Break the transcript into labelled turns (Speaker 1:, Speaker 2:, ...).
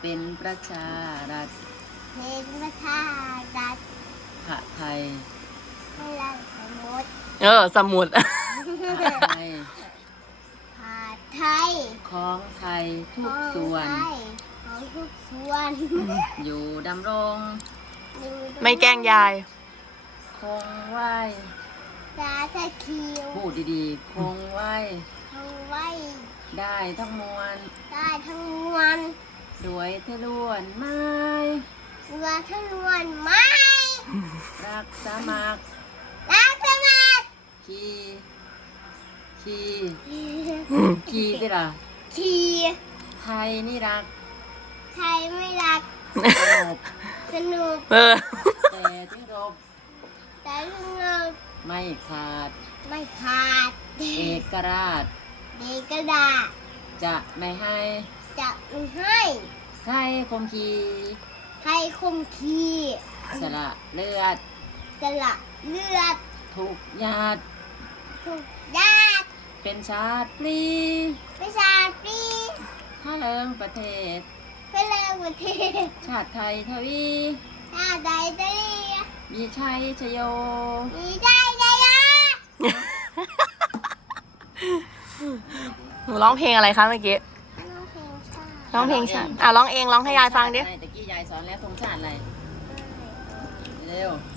Speaker 1: เป็นประชารัฐ
Speaker 2: เป็นประชารัฐ
Speaker 1: พระไทย
Speaker 2: ให้รัฐสมุทร
Speaker 3: สมุด
Speaker 1: พระไทย
Speaker 2: ผาไทย
Speaker 1: ของไทยทุกส่วน
Speaker 2: ของทุกส่วน
Speaker 1: อยู่ดำรง
Speaker 2: อยู่ตรง
Speaker 3: ไม่แกล้งยาย
Speaker 1: คงไว้
Speaker 2: สาธาคิว
Speaker 1: พูดดีๆ คงไว้
Speaker 2: คงไว้
Speaker 1: ได้ทั้งมวล
Speaker 2: ได้ทั้งมวล
Speaker 1: ด้วยเทล้วนไม้
Speaker 2: เรือทั้งมวลไม้
Speaker 1: รักสมัคร
Speaker 2: รักสมัคร
Speaker 1: ขี่สิล่ะ
Speaker 2: ขี่
Speaker 1: ไทยนี่รัก
Speaker 2: ไทยไม่รัก
Speaker 1: สงบ
Speaker 2: สนุก
Speaker 1: แต่ที่รบ
Speaker 2: แต่สนุก
Speaker 1: ไม่ขาด
Speaker 2: ไม่ขาด
Speaker 1: เอกราช
Speaker 2: เด็กกระดาษ
Speaker 1: จะไม่ให้
Speaker 2: จะไม่ให้
Speaker 1: ใครคมขี
Speaker 2: ใครคมขี
Speaker 1: สละเลือด
Speaker 2: สละเลือด
Speaker 1: ทุกญาติ
Speaker 2: ถูกญาติ
Speaker 1: เป็นชาติปลี
Speaker 2: ประชาปี
Speaker 1: ถ้าเลิงประเทศ
Speaker 2: เพื่อเลิกประเทศ
Speaker 1: ชาติไทยทวี
Speaker 2: ชาติใดตะลี
Speaker 1: มีชัยชโย
Speaker 2: มีใจใจยะ
Speaker 3: หนูร้องเพลงอะไรคะเมื่อกี้
Speaker 2: น้องเพลงชาติ
Speaker 3: ร้องเพลงชาติร้องเองร้องให้ยายฟังดิ
Speaker 1: ตะกี้ยายสอนแล้วธงชาติอะไร เร็ว